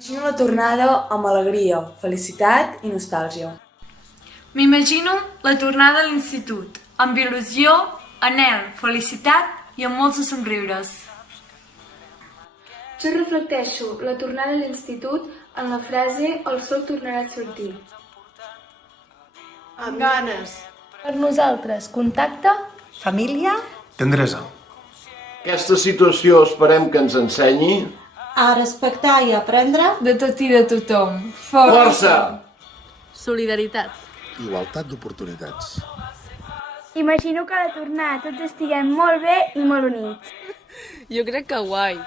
Imagino la tornada amb alegria, felicitat i nostàlgia. M'imagino la tornada a l'institut, amb il·lusió, anhel, felicitat i amb molts de somriures. Jo reflecteixo la tornada a l'institut en la frase "el sol tornarà a sortir". Amb ganes. Per nosaltres, contacte, família, tendresa. Aquesta situació esperem que ens ensenyi a respectar i aprendre De tot i de tothom. força! solidaritat. Igualtat d'oportunitats. Imagino que a la tornada tots estiguem molt bé i molt units. Jo crec que guai,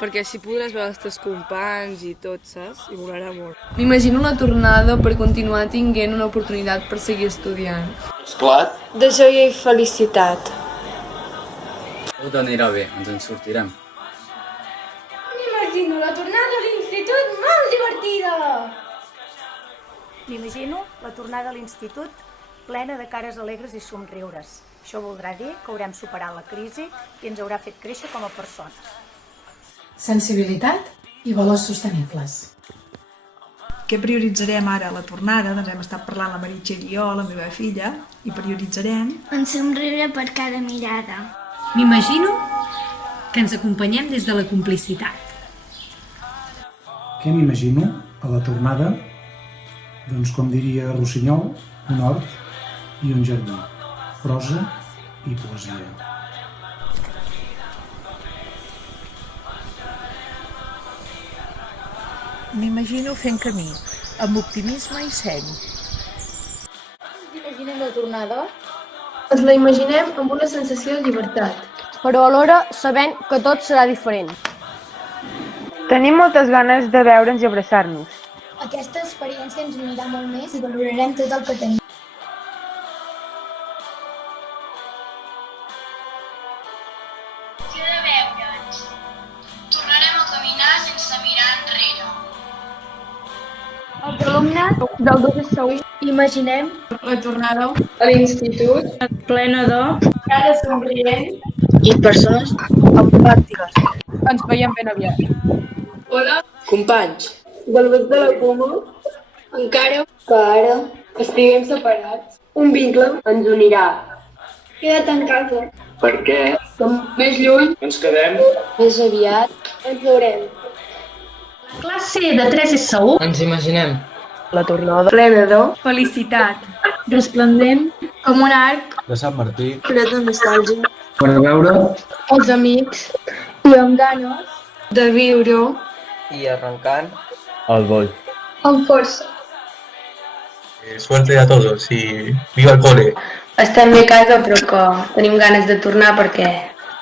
perquè així podràs veure els teus companys i tot, saps? I molarà molt. M'imagino una tornada per continuar tinguent una oportunitat per seguir estudiant. Esclat, De joia i felicitat. Tot anirà bé, ens en sortirem. M'imagino la tornada a l'institut molt divertida. m'imagino la tornada a l'institut plena de cares alegres i somriures. Això voldrà dir que haurem superat la crisi i ens haurà fet créixer com a persones. Sensibilitat i valors sostenibles. Què prioritzarem ara a la tornada? Doncs hem estat parlant la Meritxell i jo, la meva filla, i prioritzarem Un somriure per cada mirada. M'imagino que ens acompanyem des de la complicitat. Què m'imagino a la tornada? Doncs com diria Rossinyol, un hort i un jardí, prosa i poesia. M'imagino fent camí, amb optimisme i seny. Imaginem la tornada? Ens la imaginem amb una sensació de llibertat. Però alhora sabent que tot serà diferent. Tenim moltes ganes de veure'ns i abraçar-nos. Aquesta experiència ens unirà molt més i valorarem tot el que tenim. De veure'ns. Tornarem a caminar sense mirar enrere. Els alumnes del 2SU imaginem La tornada a l'institut plena de cares somrient I persones empàtiques. ens veiem ben aviat. Hola, Companys, del grup de la Coma, encara que ara estiguem separats, un vincle ens unirà. Queda't en casa. per què Com més lluny, ens quedem? més aviat, ens veurem. Classe de 3SU. Ens imaginem. la tornada Plena de Felicitat. resplendent com un arc De Sant Martí. ple de nostàlgia. Per veure. Els amics i amb ganes de viure i arrencant El boi. amb força. Suerte a todos y viva el cole. Estem bé a casa però que tenim ganes de tornar perquè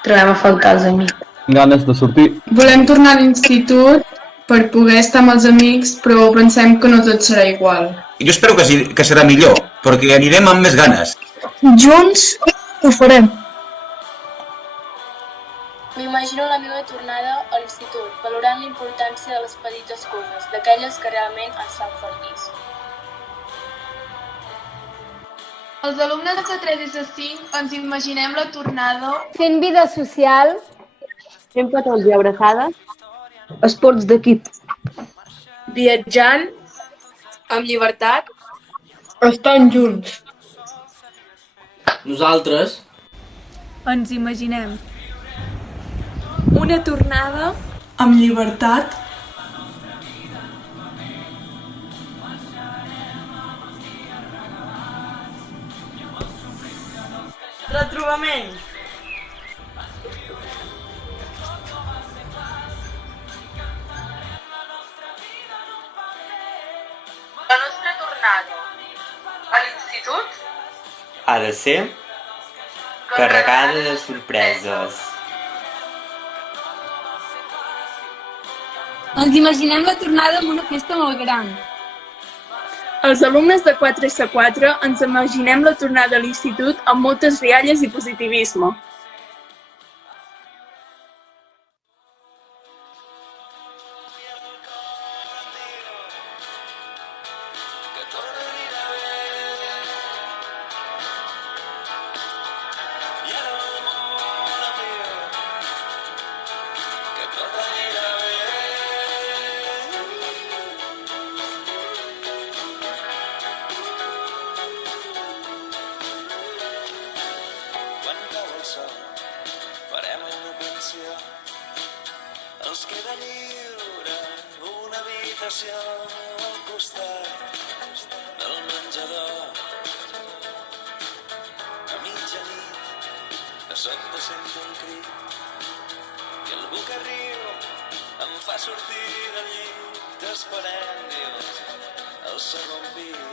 trobem a faltar els amics. Ganes de sortir. Volem tornar a l'institut per poder estar amb els amics, però pensem que no tot serà igual. Jo espero que serà millor, perquè anirem amb més ganes. Junts ho farem. M'imagino la meva tornada a l'institut, valorant la importància de les petites coses, d'aquelles que realment ens fan feliç. Els alumnes de 3 i 5 ens imaginem la tornada Fent vida social. Fent petons i abraçades. Esports d'equip. viatjant amb llibertat, estan junts. Nosaltres Ens imaginem una tornada amb llibertat, retrobament. La nostra tornada a l'institut Ha de ser carregada de sorpreses. Ens imaginem la tornada amb una festa molt gran. Els alumnes de 4S4 ens imaginem la tornada a l'institut amb moltes rialles i positivisme. el sol, farem una pensió. Ens queda lliure una habitació al costat del menjador. A mitja nit, de sobte sento un crit i algú que riu em fa sortir del llit. T'esperem, dius, al segon pis.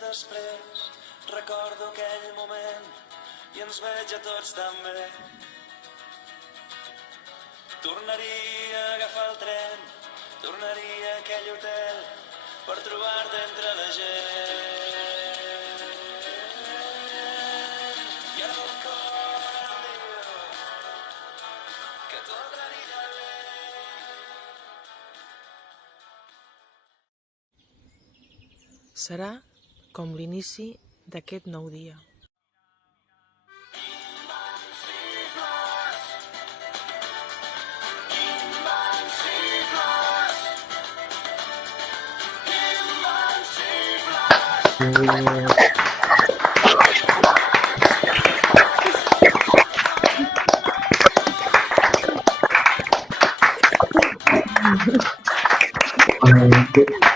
Després recordo aquell moment i ens veig a tots tan bé. Tornaria a agafar el tren, tornaria a aquell hotel per trobar-te entre la gent. I ara el cor em diu que tot anirà bé. Serà com l'inici d'aquest nou dia. Invencibles.